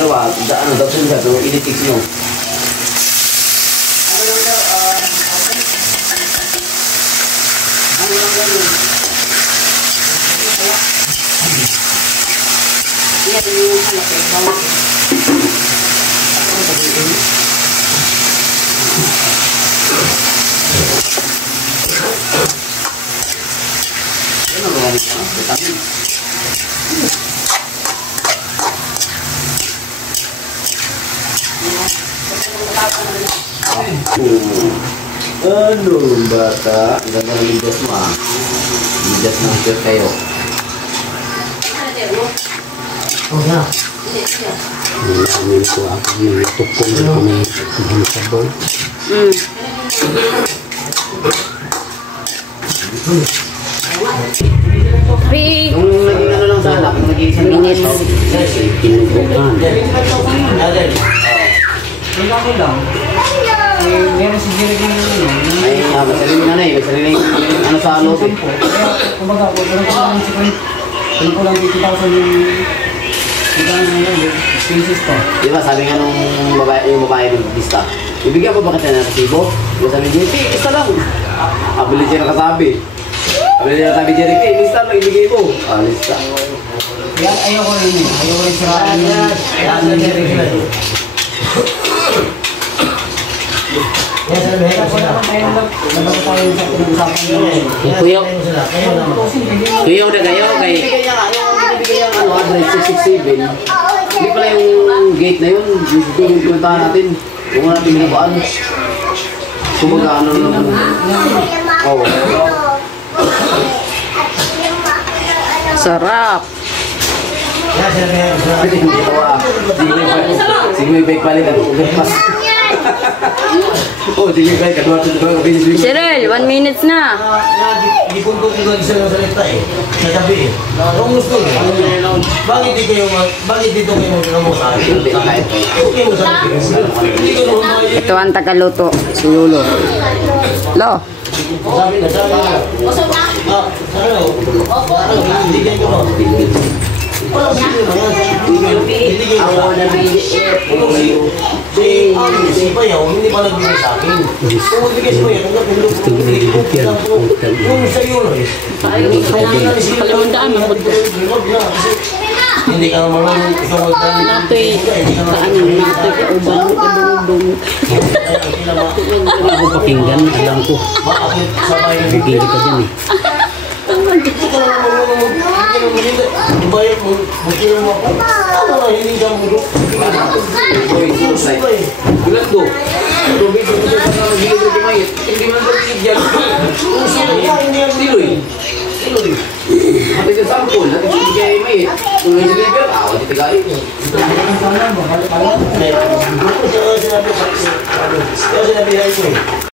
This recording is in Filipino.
Magawa, ano, dapat siya, pero initik nyo. Aduh, bata, gak mau lidas mah. Lidas hampir kayo. Oh ya. Ini ko ako ng tukong kami ng sabon. Yung naging ano lang sana, kung naging isang minute. Pinubukan. Meron si Jerry ng Ay, masaliling na eh. Masaliling ano sa alot eh. kumbaga, kung ko lang 50,000 yung expenses ko. Diba sabi nga nung babae mag-lista, ibigyan ko ba kita ng resibo? Diba sabi niya, lista lang. Abili siya ng kasabi. Abili siya ng kasabi Jerry, lista lang, ibigay mo. Lista. Kaya ayaw ko rin eh. Ayaw ko rin siraan yung Jerry sila eh. Yes, sir. Kuya udah kayo kay binibigyan ano address 667. Hindi pala yung gate na yun. Yung puntahan natin. Kung wala natin binabaan. Kumbaga ano naman. Oo. Sarap. Sige may bike palit ako. Oh, sige bike kadua Cheryl, 1 minute na. Dipunto ko isa ng salita eh. Sa gabi eh. Kung gusto eh. Bakit dito kayo magkakamo sa akin? Okay mo sa akin. Hindi ko naman Ito ang tagaluto, si Lolo. Lo. sabi na. Hindi kayo ko. Ako na Si Bayaw, hindi pa nagbigay sa akin. Kung magbigay si Bayaw, kung sa iyo na eh. Hindi ka naman ikaw magdami. Natoy, kaano, natoy ka ubang, ubong. Ako pakinggan, alam ko. Bigili ka dyan eh. Hindi ka naman bayad mo, magkira mo ako. Ano na, hindi ka mo doon. Bulan do. Rubik ko sa nagiging ko may. Hindi man ba bigyan. Siloy. Mati sa sampol, natin bigay may. Kung hindi bigay, awat itigay. Ako sinabi ko eh.